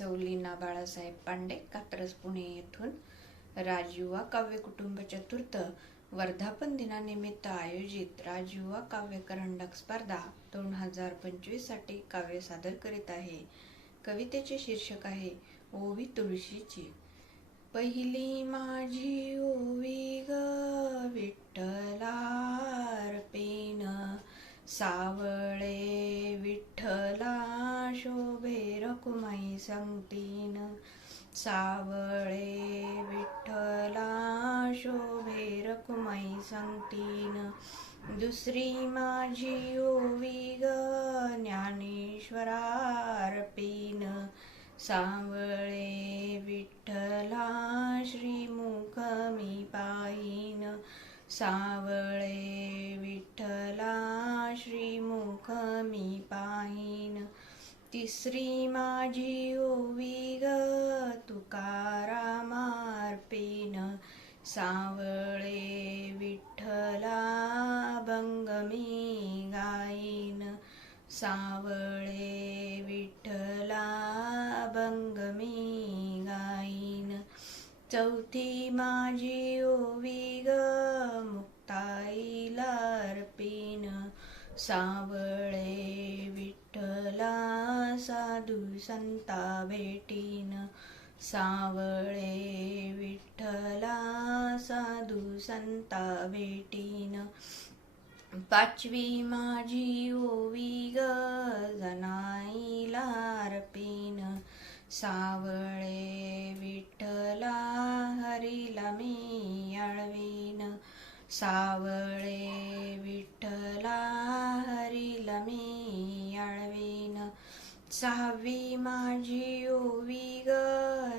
नमस्कार सौलीना बाळासाहेब पांडे कात्रज पुणे येथून राजयुवा काव्य कुटुंब चतुर्थ वर्धापन दिनानिमित्त आयोजित राजयुवा काव्य करंडक स्पर्धा दोन हजार पंचवीससाठी काव्य सादर करीत आहे. कवितेचे शीर्षक आहे ओवी तुळशीची. पहिली माझी ओवी ग विठ्ठलार्पेन सावळे विठ्ठला शो कुमाई संगतीन सावळे विठ्ठला शोभेर कुमाई संगतीन दुसरी माझी ओवी ग ज्ञानेश्वरार्पीन. सावळे विठ्ठला श्रीमुख मी पाहीन. सावळे विठ्ठला श्रीमुख मी पाहीन. तिसरी माझी ओवी ग तुकारामार्पेन सावळे विठ्ठला बंगमी गाईन. सावळे विठ्ठला बंगमी गाईन. चौथी माझी ओवी ग मुक्ताईला अर्पीन सावळे साधू संता भेटीन सावळे विठ्ठला साधू संता भेटीन. पाचवी माझी ओवी ग अर्पीन सावळे विठ्ठला हरीला मी अळवीन सावळे विठ्ठला हरी सहावी माझी ओवी ग.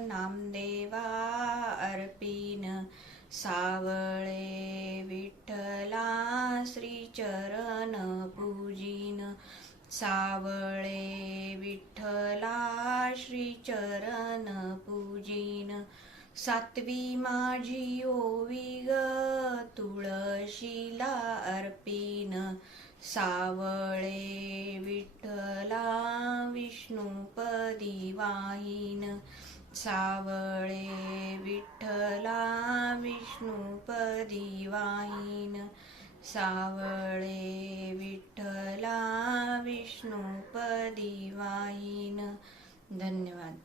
नामदेवा अर्पीन. सावळे विठ्ठला श्रीचरण पूजीन. सावळे विठ्ठला श्रीचरण पूजीन. सातवी माझी ओवी ग. तुळशीला अर्पीन. सावळे विठ्ठला विष्णुपदी वाहीन. सावळे विठ्ठला विष्णुपदी वाहीन. सावळे विठ्ठला विष्णुपदी वाहीन. धन्यवाद.